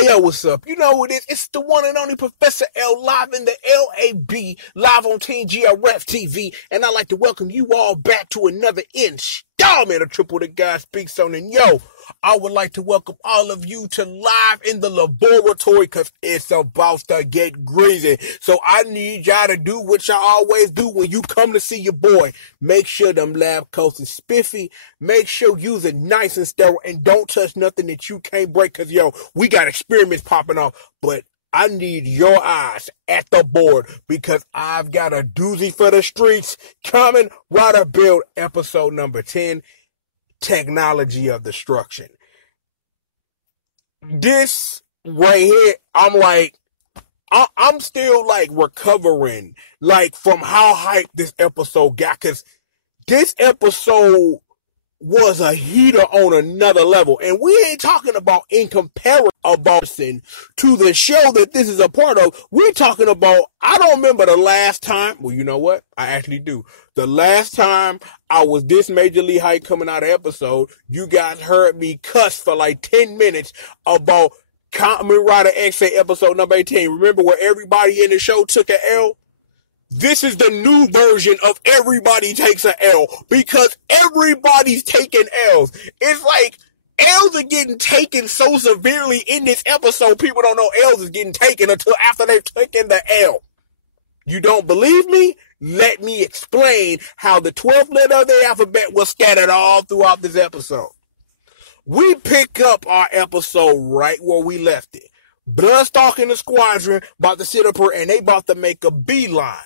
Hey, yo, what's up? You know what it is? It's the one and only Professor L live in the LAB, live on Team GRF TV, and I'd like to welcome you all back to another installment of Triple the Guy Speaks On. And yo, I would like to welcome all of you to Live in the Laboratory, because it's about to get greasy. So I need y'all to do what y'all always do when you come to see your boy. Make sure them lab coats is spiffy. Make sure use it nice and sterile, and don't touch nothing that you can't break, because yo, we got experiments popping off. But I need your eyes at the board, because I've got a doozy for the streets. Kamen Rider Build episode number 10, Technology of Destruction. This right here, I'm still like recovering like from how hyped this episode got, because this episode was a heater on another level. And we ain't talking about in comparison to the show that this is a part of. We're talking about, I don't remember the last time. Well, you know what? I actually do. The last time I was this majorly hyped coming out of episode, you guys heard me cuss for like 10 minutes about Kamen Rider XA episode number 18. Remember where everybody in the show took an L? This is the new version of everybody takes an L, because everybody's taking L's. It's like L's are getting taken so severely in this episode, people don't know L's is getting taken until after they've taken the L. You don't believe me? Let me explain how the 12th letter of the alphabet was scattered all throughout this episode. We pick up our episode right where we left it. Bloodstalk and the squadron about to sit up here, and they about to make a beeline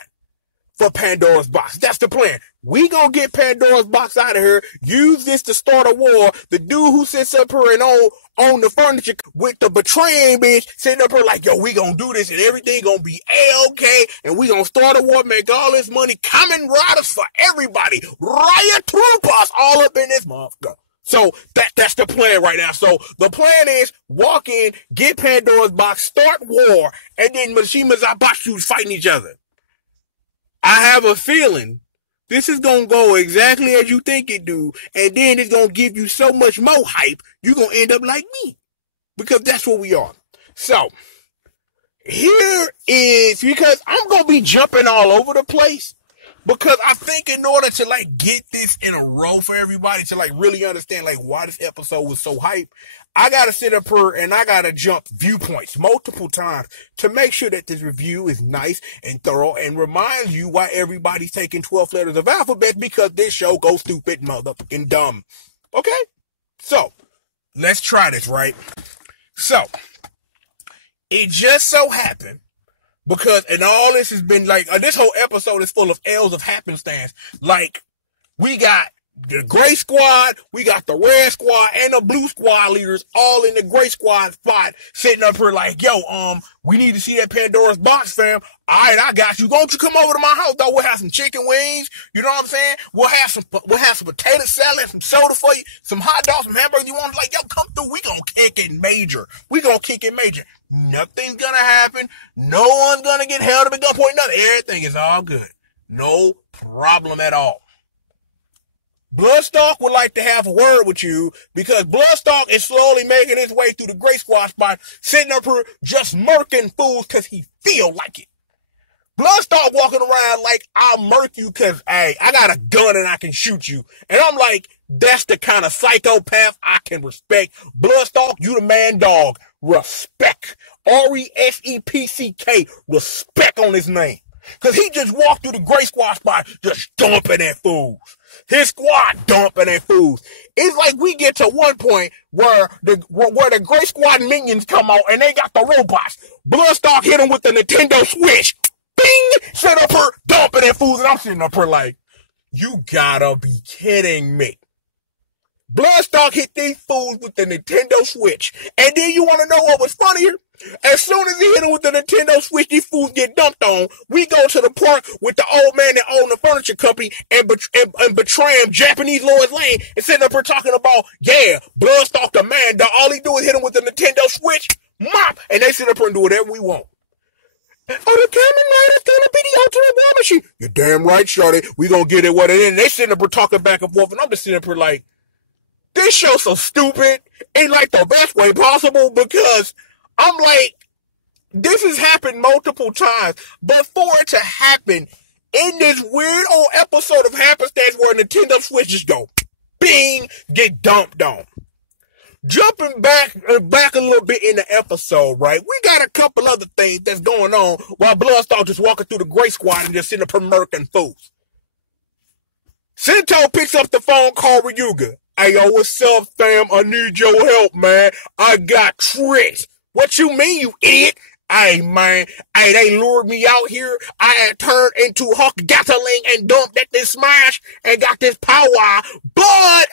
for Pandora's box. That's the plan. We gonna get Pandora's box out of here, use this to start a war. The dude who sits up here and on the furniture with the betraying bitch sitting up here like, yo, we gonna do this and everything gonna be A-okay, and we gonna start a war, make all this money, Kamen Riders for everybody, riot troopers all up in this motherfucker. So that's the plan right now. So the plan is walk in, get Pandora's box, start war, and then Mishima Zabatsu fighting each other. I have a feeling this is going to go exactly as you think it do, and then it's going to give you so much more hype, you're going to end up like me, because that's what we are. So, here is, because I'm going to be jumping all over the place, because I think in order to like get this in a row for everybody to like really understand like why this episode was so hype, I gotta sit up here and I gotta jump viewpoints multiple times to make sure that this review is nice and thorough and remind you why everybody's taking 12 letters of alphabet, because this show goes stupid, motherfucking dumb. Okay? So, let's try this, right? So, it just so happened, because, and all this has been like, this whole episode is full of L's of happenstance. Like, we got the gray squad, we got the red squad, and the blue squad leaders all in the gray squad spot, sitting up here like, yo, we need to see that Pandora's box, fam. Alright, I got you. Don't you come over to my house, though? We'll have some chicken wings, you know what I'm saying? We'll have some potato salad, some soda for you, some hot dogs, some hamburgers. You want, like, yo, come through. We gonna kick it major. Nothing's gonna happen. No one's gonna get held up at gunpoint. Nothing. Everything is all good. No problem at all. Bloodstalk would like to have a word with you, because Bloodstalk is slowly making his way through the gray squad spot, sitting up here just murking fools because he feel like it. Bloodstalk walking around like, I'll murk you because, hey, I got a gun and I can shoot you. And I'm like, that's the kind of psychopath I can respect. Bloodstalk, you the man dog. Respect. R-E-S-E-P-C-K. Respect on his name. Because he just walked through the gray squad spot just dumping at fools. His squad dumping at fools. It's like we get to one point where the gray squad minions come out and they got the robots. Bloodstalk hit him with the Nintendo Switch. Bing! Sit up here dumping at fools, and I'm sitting up here like, you gotta be kidding me. Bloodstalk hit these fools with the Nintendo Switch. And then you want to know what was funnier? As soon as he hit him with the Nintendo Switch, these fools get dumped on. We go to the park with the old man that owned the furniture company and betray him, Japanese Lois Lane, and sitting up here talking about, yeah, Bloodstalk the man. All he do is hit him with the Nintendo Switch, mop, and they sit up here and do whatever we want. Oh, the Kamen Rider's gonna be the ultimate war machine. You're damn right, shorty. We gonna get it what it is. And they sitting up here talking back and forth, and I'm just sitting up here like, this show's so stupid in like the best way possible, because I'm like, this has happened multiple times. But for it to happen in this weird old episode of happenstance where Nintendo Switch just go, bing, get dumped on. Jumping back a little bit in the episode, right? We got a couple other things that's going on while Bloodstar just walking through the Gray Squad and just sitting up here murking fools. Sento picks up the phone call with Ryuga. Hey, yo, what's up, fam? I need your help, man. I got tricked. What you mean, you idiot? Hey, man. Hey, they lured me out here. I had turned into Hulk Gatling and dumped at this smash and got this power. But,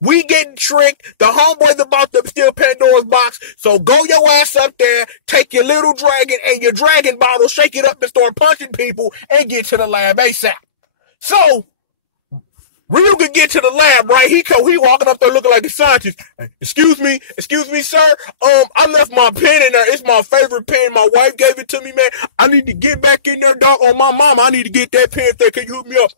we getting tricked. The homeboy's about to steal Pandora's box. So go your ass up there, take your little dragon and your dragon bottle, shake it up and start punching people and get to the lab ASAP. So, Ryu could get to the lab, right? He walking up there looking like a scientist. Hey, excuse me, sir. I left my pen in there. It's my favorite pen. My wife gave it to me, man. I need to get back in there, dog. On my mama, I need to get that pen there. Can you hook me up?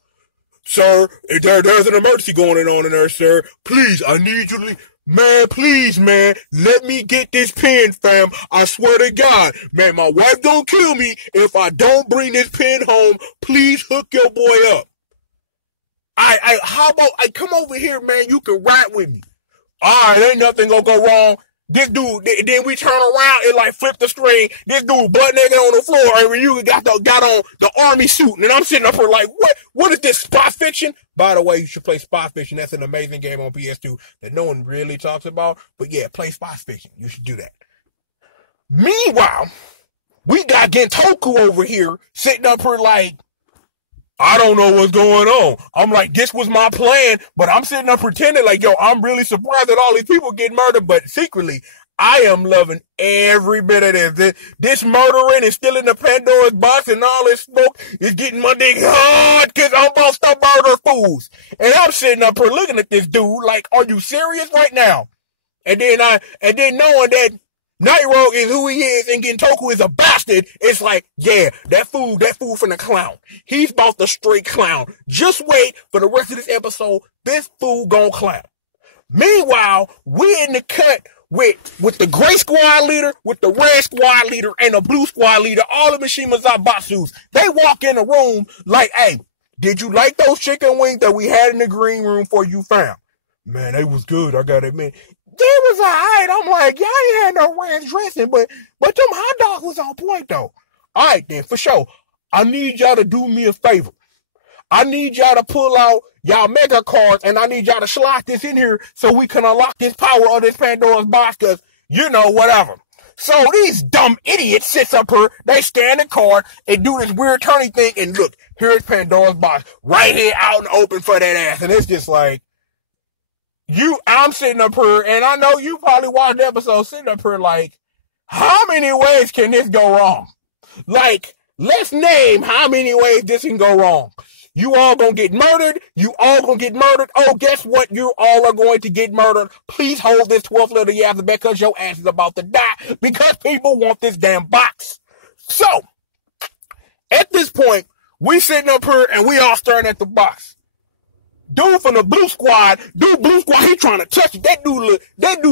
Sir, there's an emergency going on in there, sir. Please, I need you to leave. Man, please, man, let me get this pen, fam. I swear to God, man, my wife gonna kill me if I don't bring this pen home. Please hook your boy up. How about I come over here, man? You can ride with me. All right, ain't nothing gonna go wrong. This dude, then we turn around and like flip the string. This dude butt naked on the floor, and Ryu got on the army suit, and I'm sitting up here like, what is this, Spy Fiction? By the way, you should play Spy Fiction. That's an amazing game on PS2 that no one really talks about. But yeah, play Spy Fiction. You should do that. Meanwhile, we got Gentoku over here sitting up here like, I don't know what's going on. I'm like, this was my plan, but I'm sitting up pretending like, yo, I'm really surprised that all these people get murdered, but secretly, I am loving every bit of this. This murdering and stealing the Pandora's box and all this smoke is getting my dick hard because I'm about to murder fools. And I'm sitting up here looking at this dude like, are you serious right now? And then knowing that Night Rogue is who he is and Gentoku is a bastard, it's like, yeah, that fool from the clown. He's about the straight clown. Just wait for the rest of this episode. This fool gon' clown. Meanwhile, we in the cut with the gray squad leader, with the red squad leader, and the blue squad leader, all the Mishima Zabatsus. They walk in the room like, hey, did you like those chicken wings that we had in the green room for you found? Man, they was good, I gotta admit. They was alright. I'm like, y'all ain't had no ranch dressing, but them hot dogs was on point though. Alright then, for sure. I need y'all to do me a favor. I need y'all to pull out y'all mega cards and I need y'all to slot this in here so we can unlock this power of this Pandora's box, cause you know, whatever. So these dumb idiots sits up here, they scan the card and do this weird turning thing and look, here's Pandora's box right here out and open for that ass. And it's just like, I'm sitting up here, and I know you probably watched the episode sitting up here like, how many ways can this go wrong? Like, let's name how many ways this can go wrong. You all gonna get murdered. You all gonna get murdered. Oh, guess what? You all are going to get murdered. Please hold this 12th letter of the alphabet because your ass is about to die because people want this damn box. So, at this point, we sitting up here, and we all staring at the box. Dude from the blue squad, he trying to touch it. That dude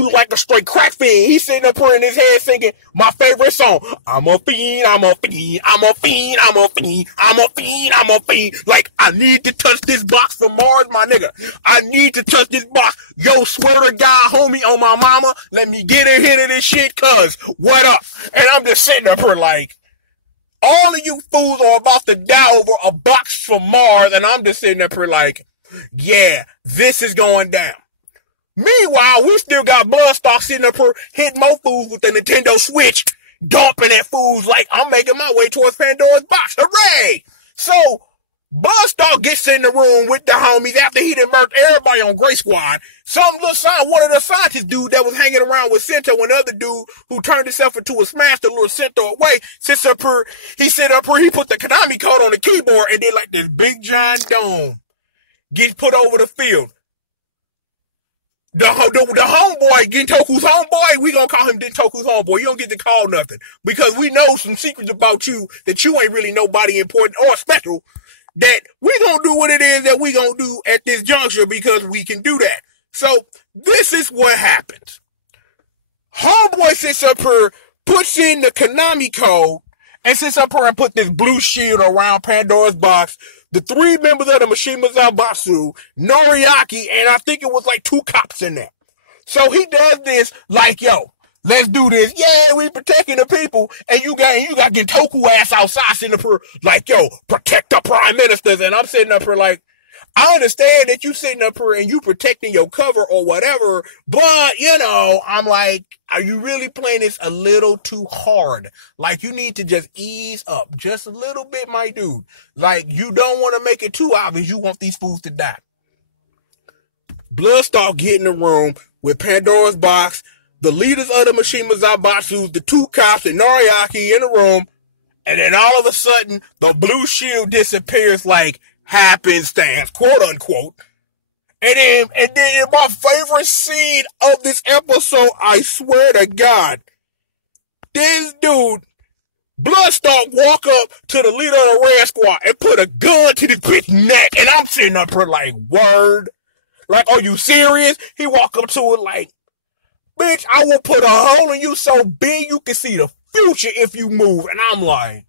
look like a straight crack fiend. He's sitting up here in his head singing my favorite song. I'm a fiend, I'm a fiend, I'm a fiend, I'm a fiend, I'm a fiend, I'm a fiend. Like, I need to touch this box from Mars, my nigga. I need to touch this box. Yo, swear to God, homie, on my mama, let me get a hit of this shit, cuz, what up? And I'm just sitting up here like, all of you fools are about to die over a box from Mars, and I'm just sitting up here like, yeah, this is going down. Meanwhile, we still got Bloodstar sitting up here hitting more fools with the Nintendo Switch, dumping at fools like I'm making my way towards Pandora's box. Hooray! So, Bloodstar gets in the room with the homies after he done murked everybody on Gray Squad. One of the scientist dude that was hanging around with Sento and the other dude who turned himself into a smash to lure Sento away, sits up here, he put the Konami code on the keyboard and did like this big giant dome. Gets put over the field. The homeboy, Gentoku's homeboy, we gonna call him Gentoku's homeboy. You don't get to call nothing. Because we know some secrets about you that you ain't really nobody important or special. That we gonna do what it is that we gonna do at this juncture because we can do that. So, this is what happens. Homeboy sits up here puts in the Konami code, and sits up here and put this blue shield around Pandora's box. The 3 members of the Mishima Zaibatsu, Noriaki, and I think it was like 2 cops in there. So he does this like, yo, let's do this. Yeah, we protecting the people. And you got Gentoku ass outside sitting up here like, yo, protect the prime ministers. And I'm sitting up here like, I understand that you sitting up here and you protecting your cover or whatever, but, you know, I'm like, are you really playing this a little too hard? Like, you need to just ease up just a little bit, my dude. Like, you don't want to make it too obvious. You want these fools to die. Bloodstalk get in the room with Pandora's box, the leaders of the Mishima Zaibatsu, the 2 cops, and Noriaki in the room, and then all of a sudden, the blue shield disappears like happenstance, quote unquote. And then my favorite scene of this episode, I swear to God, this dude, Bloodstalk, walk up to the leader of the Red Squad and put a gun to the bitch neck, and I'm sitting up here like, word? Like, are you serious? He walk up to it like, bitch, I will put a hole in you so big you can see the future if you move. And I'm like,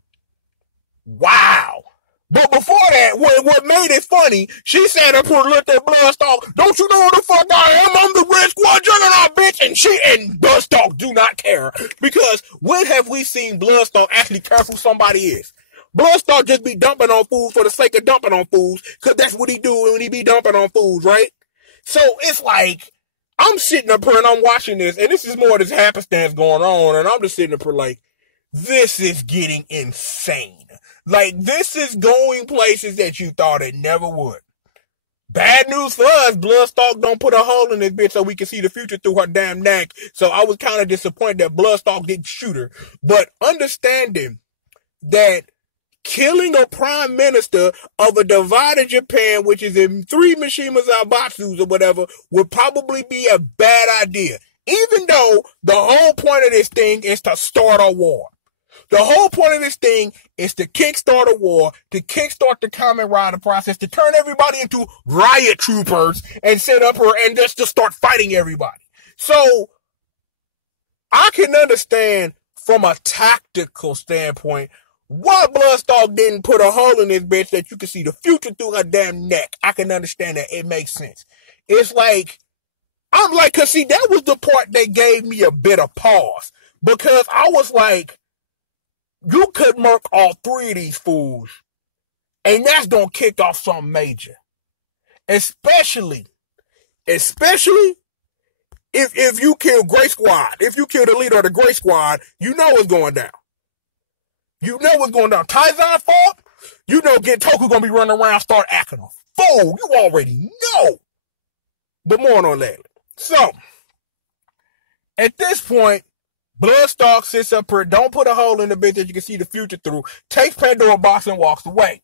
wow. But before that, what made it funny, she sat up here and looked at Bloodstalk. Don't you know who the fuck I am? I'm the Red Squad Juggernaut, bitch. And Bloodstalk do not care. Because when have we seen Bloodstalk actually care who somebody is? Bloodstalk just be dumping on fools for the sake of dumping on fools. Because that's what he do when he be dumping on fools, right? So it's like, I'm sitting up here and I'm watching this. And this is more of this happenstance going on. And I'm just sitting up here like, this is getting insane. Like, this is going places that you thought it never would. Bad news for us, Bloodstalk don't put a hole in this bitch so we can see the future through her damn neck. So I was kind of disappointed that Bloodstalk didn't shoot her. But understanding that killing a prime minister of a divided Japan, which is in 3 Mishima Zaibatsus or whatever, would probably be a bad idea. Even though the whole point of this thing is to start a war. The whole point of this thing is to kickstart a war, to kickstart the Kamen Rider process, to turn everybody into riot troopers and set up her and just to start fighting everybody. So I can understand from a tactical standpoint why Bloodstalk didn't put a hole in this bitch that you can see the future through her damn neck. I can understand that. It makes sense. It's like, I'm like, cause see, that was the part that gave me a bit of pause. Because I was like, you could murk all 3 of these fools, and that's gonna kick off something major. Especially if you kill Gray Squad. If you kill the leader of the Gray Squad, you know what's going down. You know what's going down. Taizan fought, you know Gentoku gonna be running around, start acting a fool. You already know. But more on that. So, at this point, Bloodstalk sits up here, don't put a hole in the bitch that you can see the future through, takes Pandora's box and walks away.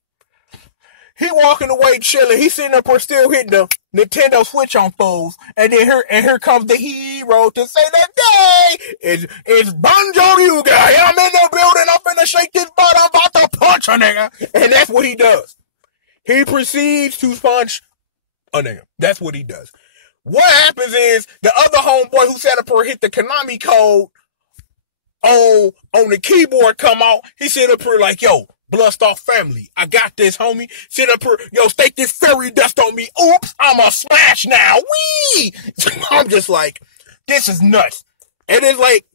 He walking away chilling. He's sitting up here still hitting the Nintendo Switch on fools. And then here comes the hero to say that day. It's Banjo Ryuga. I'm in the building. I'm finna shake this butt. I'm about to punch a nigga. And that's what he does. He proceeds to punch a nigga. That's what he does. What happens is the other homeboy who sat up here hit the Konami code on the keyboard come out. He sit up here like, yo, Bloodstalk family, I got this, homie. Sit up here, yo, stake this fairy dust on me. Oops, I'm a smash now. Wee! I'm just like, this is nuts. And it's like,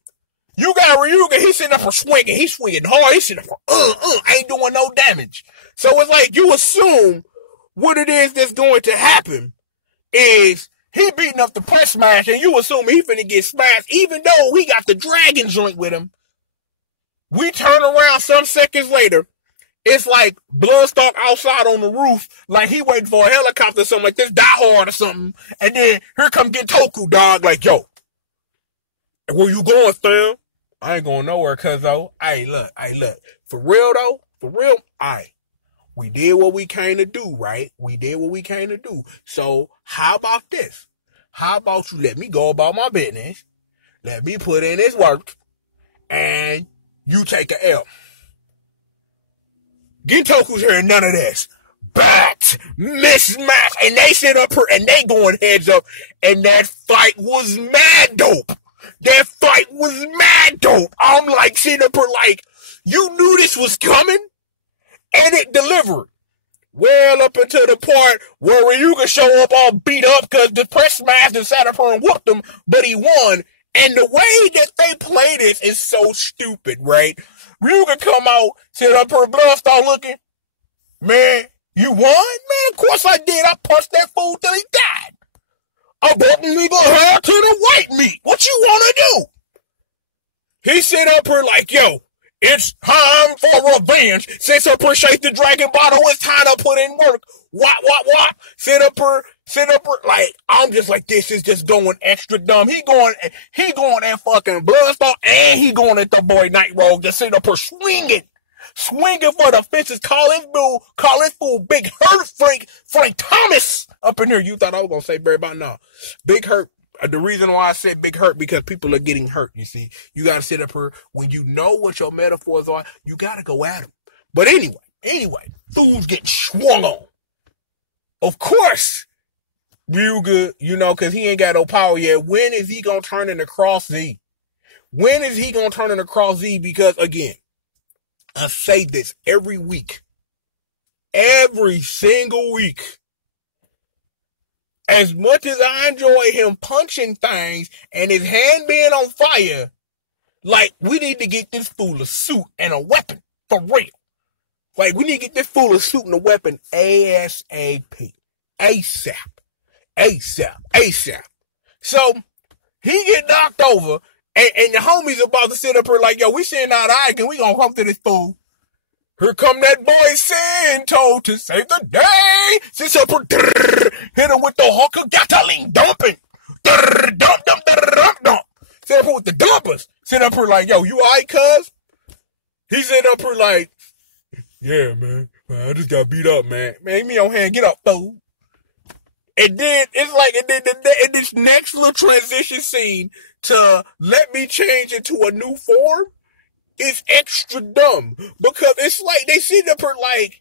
you got Ryuga, he's sitting up for swinging. He's swinging hard. He's sitting up for, ain't doing no damage. So it's like, you assume what it is that's going to happen is he beating up the press smash, and you assume he finna get smashed, even though he got the dragon joint with him. We turn around some seconds later. It's like Bloodstalk outside on the roof, like he waiting for a helicopter or something like this, Die Hard or something. And then here come Gentoku, dog, like, yo, where you going, fam? I ain't going nowhere, cuzzo. Hey, look. For real, though, we did what we came to do, right? We did what we came to do. So how about this? How about you let me go about my business, let me put in this work, and you take a L. Gentoku's hearing none of this. Bat, mismatch, and they sit up here and they going heads up, and that fight was mad dope. That fight was mad dope. I'm like sitting up here like, you knew this was coming, and it delivered. Well, up until the part where Ryuga show up all beat up because the press master sat up here and whooped him, but he won. And the way that they play this is so stupid, right? Ryuga come out, sit up here, blood start looking. Man, you won? Man, of course I did. I punched that fool till he died. I brought the nigga hair to the white meat. What you want to do? He sit up here like, yo, it's time for revenge. Since I appreciate the dragon bottle, it's time to put in work. What? Sit up here, like, I'm just like, this is just going extra dumb. He going at fucking Bloodstar, and he going at the boy Night Rogue, just sitting up here swinging for the fences. Call this fool Big Hurt Frank Thomas up in here. You thought I was going to say Barry Bond? No. Big Hurt. The reason why I said Big Hurt, because people are getting hurt, you see. You got to sit up here. When you know what your metaphors are, you got to go at them. But anyway, fools get swung on. Of course, Ryuga, because he ain't got no power yet. When is he going to turn into Cross Z? When is he going to turn into Cross Z? Because, again, I say this every week. Every single week. As much as I enjoy him punching things and his hand being on fire, like, we need to get this fool a suit and a weapon. For real. Like, we need to get this fool a suit and a weapon ASAP. ASAP. So, he get knocked over, and the homies about to sit up here like, yo, we sitting out eye, and we gonna come to this fool. Here come that boy Sento to save the day. Sits up here, hit him with the hooker Gatling dumping. Dump. Sit up here with the dumpers. Sit up here like, yo, you alright, cuz? He sit up here like, yeah, man, I just got beat up, man. Man, give me your hand, get up, fool. And then, it's like, in this next little transition scene to let me change into a new form, it's extra dumb. Because it's like, they sit up here like,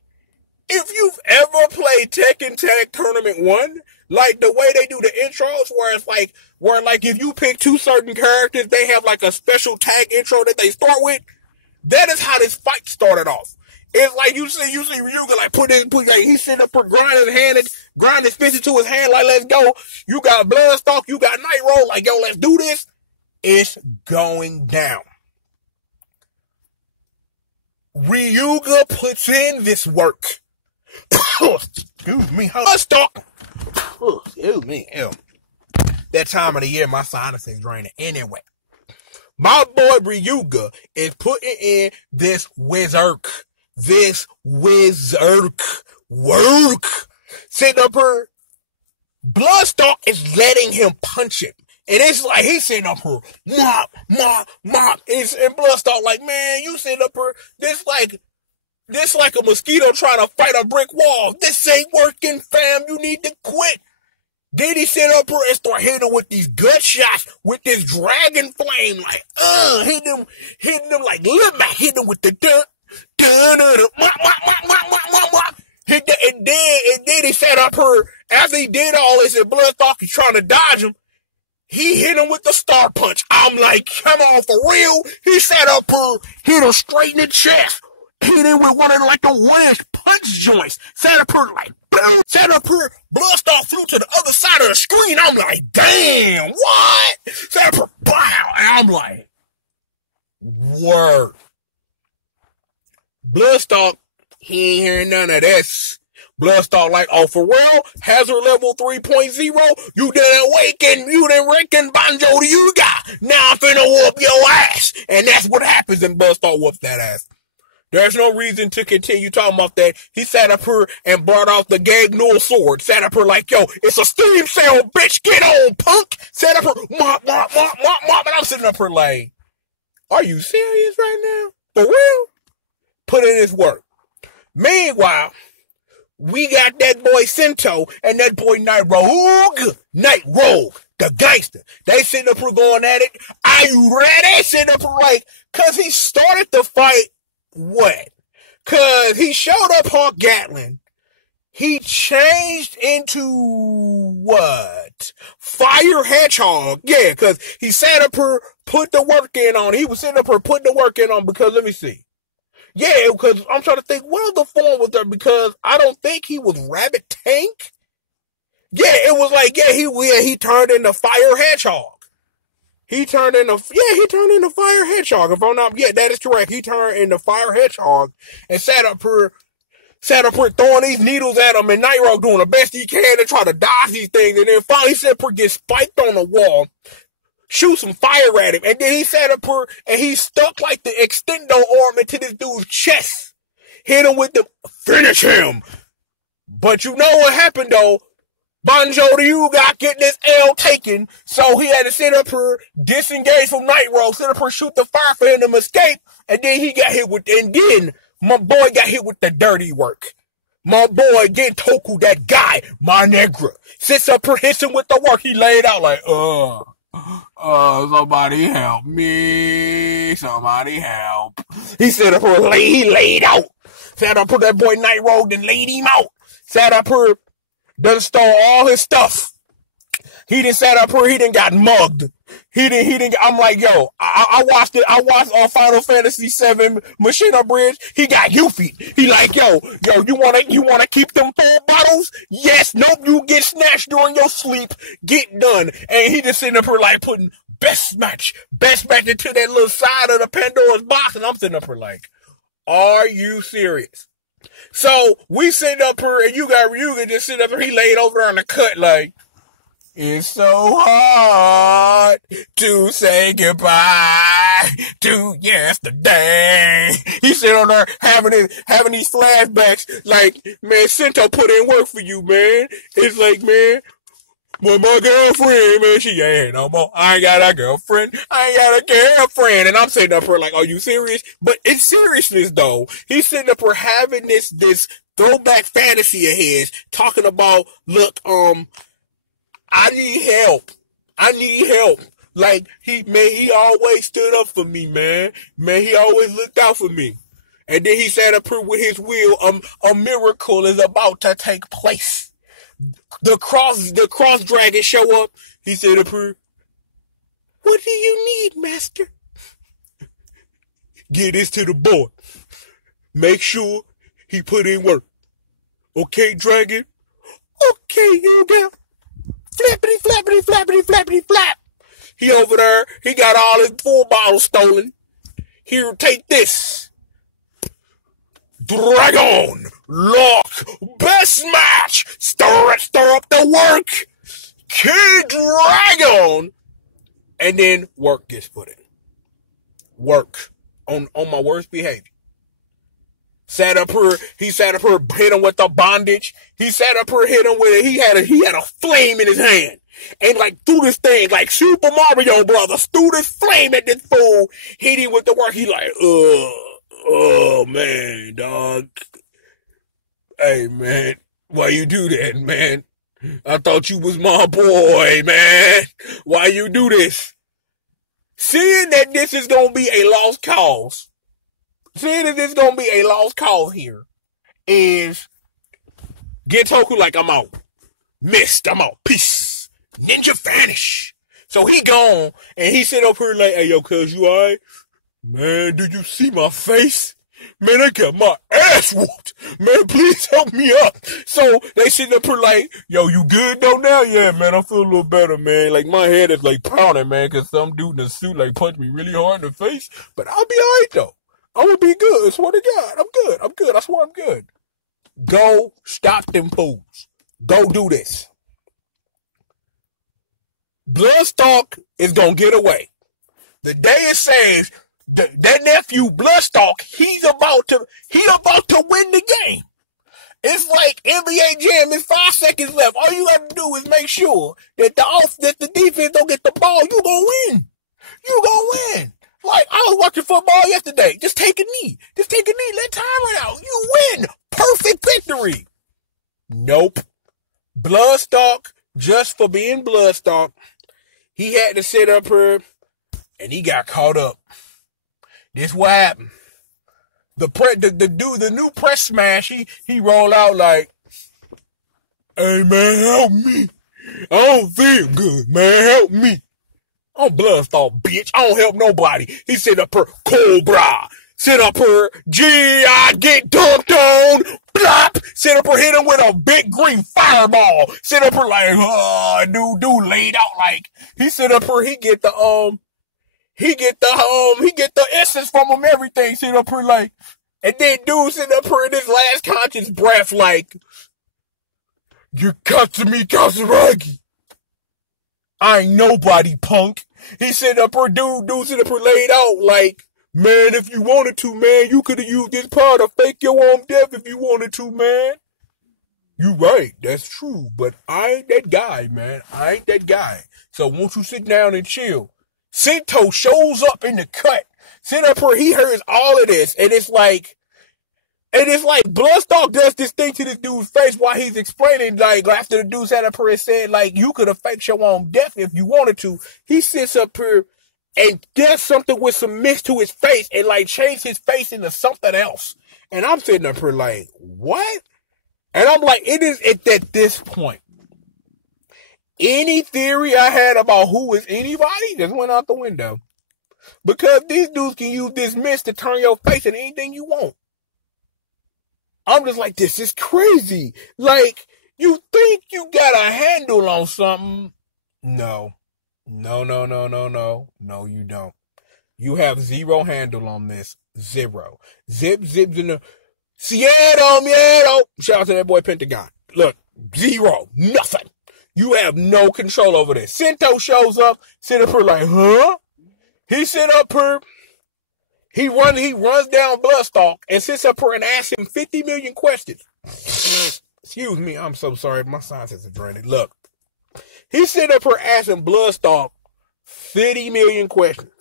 if you've ever played Tekken Tag Tournament 1, like the way they do the intros, where if you pick two certain characters, they have like a special tag intro that they start with, that is how this fight started off. It's like you see Ryuga like he sitting up here grind his fist into his hand like, let's go. You got Bloodstalk, you got Night Roll, like, yo, let's do this. It's going down. Ryuga puts in this work. Excuse me. Bloodstalk. Excuse me. That time of the year, my sinus is draining. Anyway, my boy Ryuga is putting in this work. Sitting up here, Bloodstalk is letting him punch him. And it's like he's sitting up here, mop. And Bloodstalk like, man, you sitting up here, this like a mosquito trying to fight a brick wall. This ain't working, fam. You need to quit. Then he sit up here and start hitting him with these gut shots with this dragon flame, like, hitting him like Lil Mac, hitting him with the dirt. And then he sat up here, after he did all this and Bloodstalk is trying to dodge him, he hit him with the star punch. I'm like, come on, for real? He sat up here, hit him straight in the chest, hit him with one of like the wedge punch joints, sat up here like, boom, sat up here, Bloodstalk flew to the other side of the screen. I'm like, damn, what? Sat up here, bow, and I'm like, word. Bloodstalk, he ain't hearing none of this. Bloodstalk like, oh, for real? Hazard level 3.0? You didn't awaken, you didn't reckon Banjo to you got. Now I'm finna whoop your ass. And that's what happens when Bloodstalk whoops that ass. There's no reason to continue talking about that. He sat up here and brought out the Gagnol sword. Sat up here like, yo, it's a steam sale, bitch. Get on, punk. Sat up here, mop. And I'm sitting up here like, are you serious right now? For real? Put in his work. Meanwhile, we got that boy Sento and that boy Night Rogue, the gangster. They sitting up here going at it. Are you ready? Sitting up here like, cause he started the fight, what? Cause he showed up Hawk Gatling. he changed into what? Fire Hedgehog. Yeah, because he sat up here, put the work in on. He was sitting up here putting the work in on because, let me see. Yeah, because I'm trying to think, what other form was there? Because I don't think he was Rabbit Tank. Yeah, it was like, he turned into Fire Hedgehog. He turned into Fire Hedgehog. If I'm not, yeah, that is correct. He turned into Fire Hedgehog and sat up here throwing these needles at him, and Nitro doing the best he can to try to dodge these things, and then finally sat up here, get spiked on the wall, shoot some fire at him, and then he sat up here and he stuck like the extendo arm into this dude's chest, hit him with the finish him. But you know what happened though? Banjo you got getting this L taken, so he had to sit up here, disengage from Nitro, sit up here, shoot the fire for him to escape, and then he got hit with, and then my boy got hit with the dirty work. My boy Gentoku, that guy, my nigga, sits up here, hits him with the work. He laid out like, somebody help me, somebody help. He sat up here, he laid out. Sat up here, that boy Nitro, then laid him out. Sat up here, done stole all his stuff. He done sat up here, he done got mugged. He didn't, I'm like, yo, I watched Final Fantasy VII Machina Bridge. He got Yuffie. He like, yo, you wanna keep them 4 bottles? Yes, nope, you get snatched during your sleep. Get done. And he just sitting up here like putting best match into that little side of the Pandora's box. And I'm sitting up here like, are you serious? So we sitting up here and you got Ryuga just sitting up here, he laid over there on the cut like, it's so hard to say goodbye to yesterday. He sit on there having these flashbacks like, man, Sento put in work for you, man. It's like, man, well, my girlfriend, man, she ain't no more. I ain't got a girlfriend. And I'm sitting up here like, are you serious? But it's seriousness though. He's sitting up here having this throwback fantasy of his, talking about, look, I need help. Like, he always stood up for me, man. Man, he always looked out for me. And then he sat up here with his wheel. A miracle is about to take place. The cross dragon show up. He said up here, what do you need, master? Get this to the boy. Make sure he put in work. Okay, dragon? Okay, you got. Flappity, flappity, flappity, flappity, flap. He over there. He got all his 4 bottles stolen. Here, take this. Dragon Lock Best Match. Stir up the work. Kid Dragon. And then work gets put in. Work. On my worst behavior. He sat up here, hit him with the bondage. He sat up here, hit him with it. He had a flame in his hand. And like threw this thing, like Super Mario Brothers, threw this flame at this fool, hit him with the work. He like, oh man, dog. Hey man, why you do that, man? I thought you was my boy, man. Why you do this? Seeing that this is gonna be a lost cause. Seeing that this is gonna be a lost cause here is Gentoku like, I'm out. Missed, I'm out. Peace. Ninja vanish. So he gone and he sit up here like, hey yo, cuz you alright? Man, did you see my face? Man, I got my ass whooped. Man, please help me up. So they sitting up here like, yo, you good though now? Yeah, man, I feel a little better, man. Like my head is like pounding, man, cause some dude in a suit like punched me really hard in the face. But I'll be alright though. I'm gonna be good. I swear to God. I'm good. I swear I'm good. Go stop them fools. Go do this. Bloodstalk is gonna get away. The day it says that nephew Bloodstalk, he about to win the game. It's like NBA Jam. It's 5 seconds left. All you got to do is make sure that the defense don't get the ball. You gonna win. You gonna win. Like, I was watching football yesterday. Just take a knee. Let time run out. You win. Perfect victory. Nope. Bloodstalk, just for being Bloodstalk, he had to sit up here and he got caught up. This what happened. The new press smash, he rolled out like, Hey, man, help me. I don't feel good, man. Help me. I'm Bloodstalk, bitch. I don't help nobody. He said up her Cobra. Sit up her I get dunked on. Blop. Sit up her hit him with a big green fireball. Sit up her like, dude laid out like. He sit up her, he get the essence from him, everything. Sit up her like, and then dude sit up her in his last conscious breath like, you to me, Kasaragi. I ain't nobody, punk. He said up her dude said up her laid out like, man, if you wanted to, man, you could have used this power to fake your own death if you wanted to, man. You right, that's true, but I ain't that guy, man. I ain't that guy. So won't you sit down and chill? Sento shows up in the cut. Sit up here, he hears all of this, and it's like Bloodstalk does this thing to this dude's face while he's explaining, like, after the dude sat up here and said, like, you could have faked your own death if you wanted to. He sits up here and does something with some mix to his face and, like, change his face into something else. And I'm sitting up here like, what? And I'm like, it is at this point. Any theory I had about who is anybody just went out the window. Because these dudes can use this mist to turn your face into anything you want. I'm just like, this is crazy. Like, you think you got a handle on something? No. No, you don't. You have zero handle on this. Zero. Zips in the Miedo. Shout out to that boy Pentagon. Look, zero. Nothing. You have no control over this. Sento shows up, sit up here like, huh? He sit up here. He runs down Bloodstalk and sits up here and asks him 50 million questions. Excuse me, I'm so sorry. My science are draining. Look, he sit up here asking Bloodstalk 50 million questions.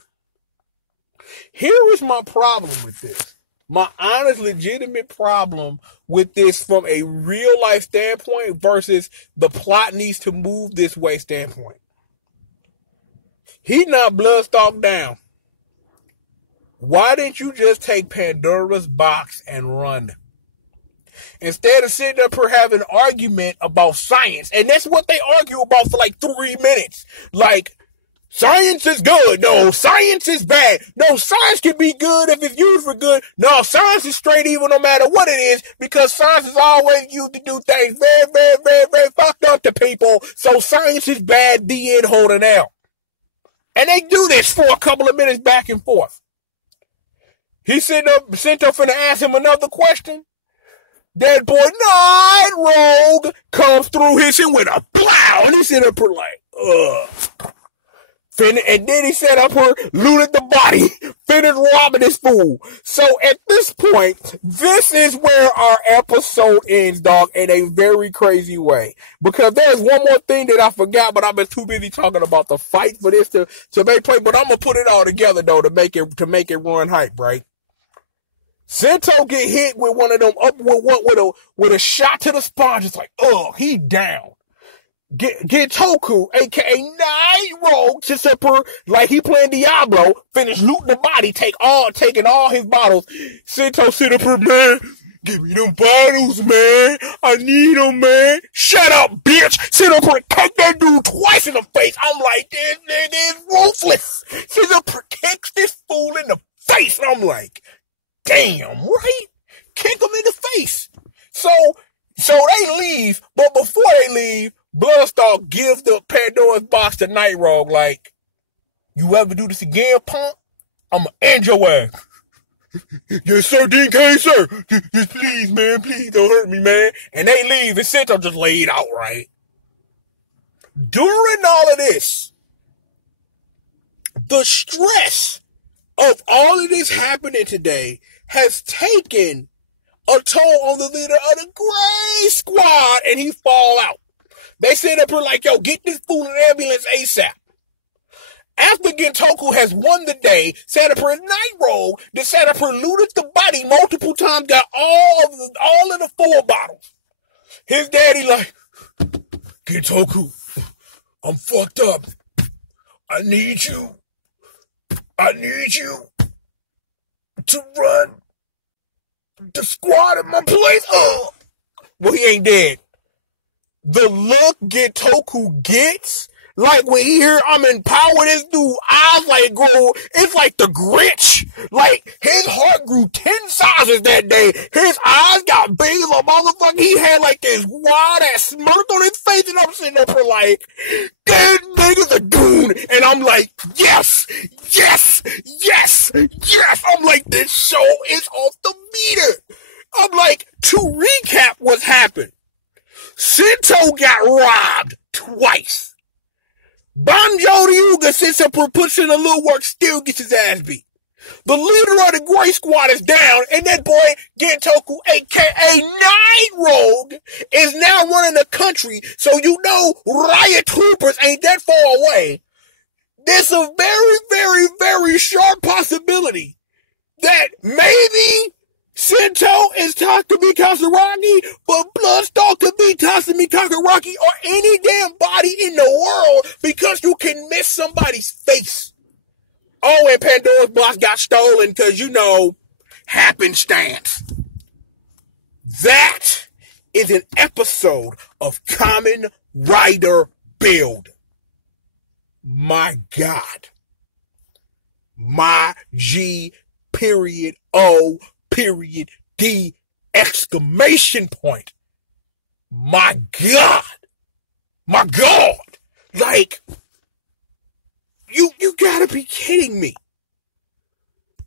Here is my problem with this. My honest, legitimate problem with this from a real life standpoint versus the plot needs to move this way standpoint. He knocked Bloodstalk down. Why didn't you just take Pandora's box and run? Instead of sitting up here having an argument about science, and that's what they argue about for like 3 minutes. Like, science is good. No, science is bad. No, science can be good if it's used for good. No, science is straight evil no matter what it is, because science is always used to do things very, very, very, very fucked up to people. So science is bad, the end, holding out. And they do this for a couple of minutes back and forth. He sent up finna ask him another question. That boy, Night Rogue, comes through him with a plow. And he sit up here like, ugh. And then he sat up here, looted the body, finished robbing this fool. So at this point, this is where our episode ends, dog, in a very crazy way. Because there's one more thing that I forgot, but I've been too busy talking about the fight for this to make play. But I'm gonna put it all together though to make it run hype, right? Sento get hit with one of them up with a shot to the spine, just like, he down. Get Toku, aka Night Rogue, sits up here like he playing Diablo, finish looting the body, taking all his bottles. Sento sit up here, man. Give me them bottles, man. I need them, man. Shut up, bitch. Sit up here and kick that dude twice in the face. I'm like, this nigga is ruthless. Sit up here, kicks this fool in the face. And I'm like, damn, right? Kick him in the face. So they leave, but before they leave, Bloodstalk gives the Pandora's box to Night Rogue, like, you ever do this again, punk? I'ma end your ass. Yes, sir, DK, sir. Just please, man, please don't hurt me, man. And they leave, and Sento just laid out, right? During all of this, the stress of all of this happening today has taken a toll on the leader of the Gray Squad, and he fall out. They sit up here like, yo, get this fool in an ambulance ASAP. After Gentoku has won the day, sat up here Night Rogue, that sat up here looted the body multiple times, got all of the 4 bottles. His daddy like, Gentoku, I'm fucked up. I need you to run the squad in my place. Well, he ain't dead. the look Getoku gets, like when he hear I'm in power, this dude eyes like grow, it's like the Grinch. Like his heart grew 10 sizes that day. His eyes got big as a motherfucker. He had like this wild ass smirk on his face, and I'm sitting up here like, that nigga's a goon. And I'm like, yes, yes, yes, yes. I'm like, this show is off the meter. I'm like, to recap what's happened. Sento got robbed twice. Banjo Ryuga, since he puts in a little work, still gets his ass beat. The leader of the Gray Squad is down, and that boy, Gentoku, aka Night Rogue, is now running the country, so you know riot troopers ain't that far away. There's a very, very, very sharp possibility that maybe Sento is Takumi Kasaragi, but Bloodstalk could be Tatsumi Kakaraki or any damn body in the world because you can miss somebody's face. Oh, and Pandora's box got stolen because, you know, happenstance. That is an episode of Kamen Rider Build. My God. My G period O period D exclamation point. My God. My God. Like, you gotta be kidding me.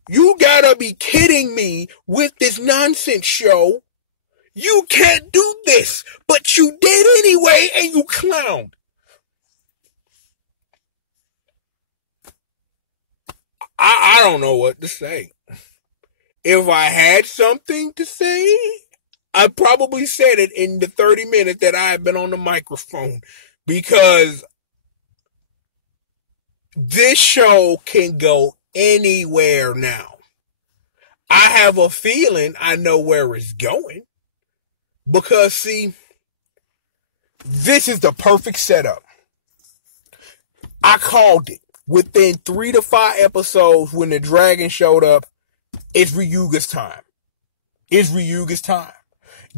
You gotta be kidding me with this nonsense show. You can't do this, but you did anyway, and you clowned. I don't know what to say. If I had something to say, I probably said it in the 30 minutes that I have been on the microphone, because this show can go anywhere now. I have a feeling I know where it's going, because, see, this is the perfect setup. I called it. Within 3 to 5 episodes, when the dragon showed up, it's Ryuga's time. It's Ryuga's time.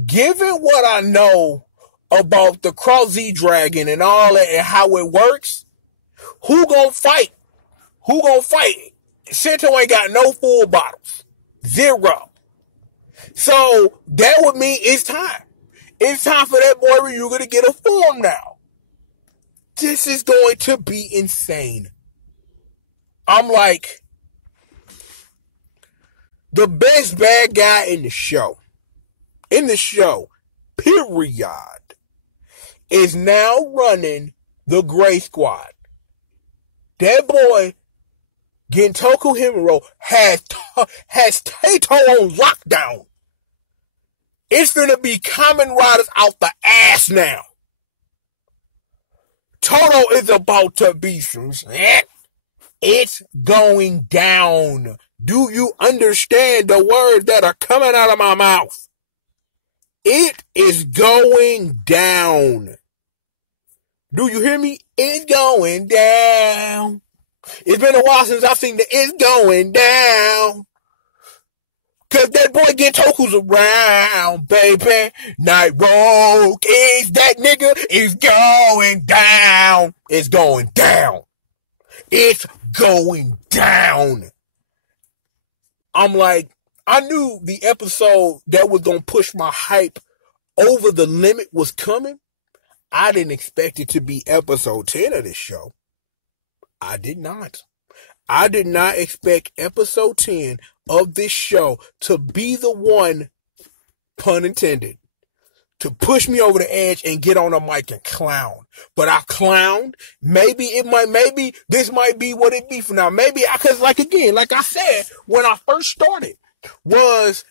Given what I know about the Cross Z Dragon and all that and how it works, who gonna fight? Who gonna fight? Sento ain't got no full bottles. 0. So that would mean it's time. It's time for that boy Ryuga to get a form now. This is going to be insane. I'm like, the best bad guy in the show, period, is now running the Gray Squad. That boy, Gentoku Himuro, has Tato on lockdown. It's gonna be Kamen Riders out the ass now. Toto is about to be some shit. It's going down. Do you understand the words that are coming out of my mouth? It is going down. Do you hear me? It's going down. It's been a while since I've seen the it's going down. Cause that boy Gentoku's around, baby. Night Rogue is that nigga. It's going down. It's going down. It's going down. I'm like, I knew the episode that was going to push my hype over the limit was coming. I didn't expect it to be episode 10 of this show. I did not. I did not expect episode 10 of this show to be the one, pun intended, to push me over the edge and get on a mic and clown. But I clowned. Maybe this might be what it be for now. Maybe cause like I said, when I first started,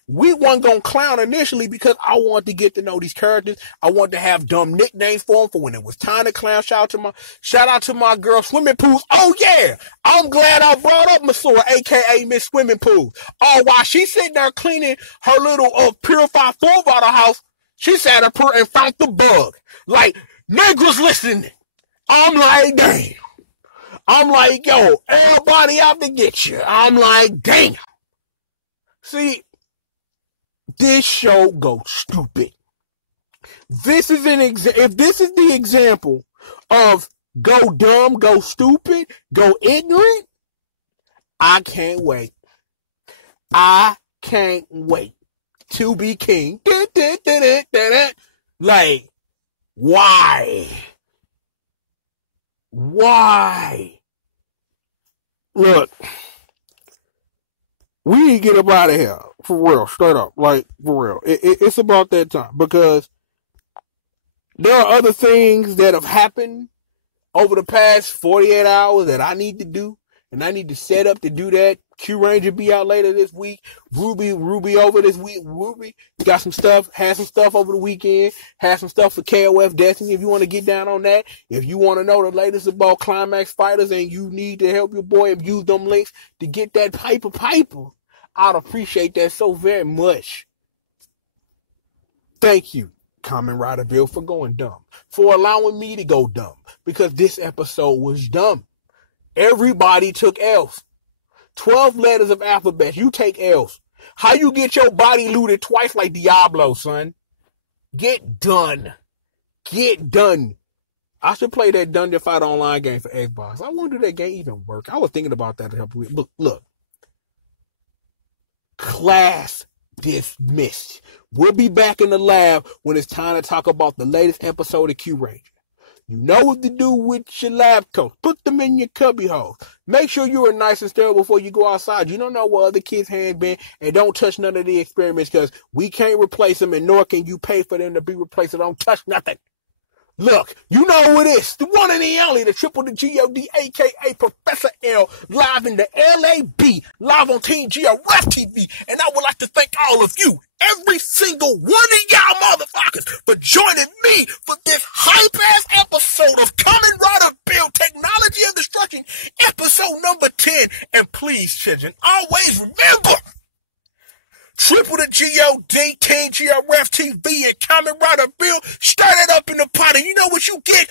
we weren't gonna clown initially because I wanted to get to know these characters. I wanted to have dumb nicknames for them for when it was time to clown. Shout out to my girl Swimming Pools. Oh yeah, I'm glad I brought up Masura, aka Miss Swimming Pools. Oh, while she's sitting there cleaning her little purified full bottle house, she sat up here and found the bug. Like, niggas listening. I'm like, damn. I'm like, yo, everybody out to get you. I'm like, damn. See, this show goes stupid. This is if this is the example of go dumb, go stupid, go ignorant, I can't wait. I can't wait to be king. Like, why? Why? Look, we need to get up out of here. For real, straight up. Like, for real. It's about that time. Because there are other things that have happened over the past 48 hours that I need to do. And I need to set up to do that. Q Ranger be out later this week. Ruby over this week. Ruby got some stuff, had some stuff over the weekend, had some stuff for KOF Destiny if you want to get down on that. If you want to know the latest about Climax Fighters and you need to help your boy use them links to get that Piper, I'd appreciate that so very much. Thank you, Kamen Rider Bill, for going dumb. For allowing me to go dumb. Because this episode was dumb. Everybody took L's. 12 letters of alphabet. You take L's. How you get your body looted twice like Diablo, son? Get done. Get done. I should play that Dungeon Fighter Online game for Xbox. I wonder if that game even work. I was thinking about that a couple weeks. Look. Class dismissed. We'll be back in the lab when it's time to talk about the latest episode of Q Ranger. You know what to do with your lab coats. Put them in your cubby hole. Make sure you are nice and sterile before you go outside. You don't know where other kids' hands been, and don't touch none of the experiments because we can't replace them, and nor can you pay for them to be replaced. So don't touch nothing. Look, you know who it is. The one and the only, the triple the G.O.D, a.k.a. Professor L, live in the LAB, live on Team GRF TV. And I would like to thank all of you, every single one of y'all motherfuckers, for joining me for this hype-ass episode of Kamen Rider Build Technology of Destruction, episode number 10. And please, children, always remember, triple the G.O.D, King GRF TV, and Kamen Rider Bill, start it up in the pot, and you know what you get?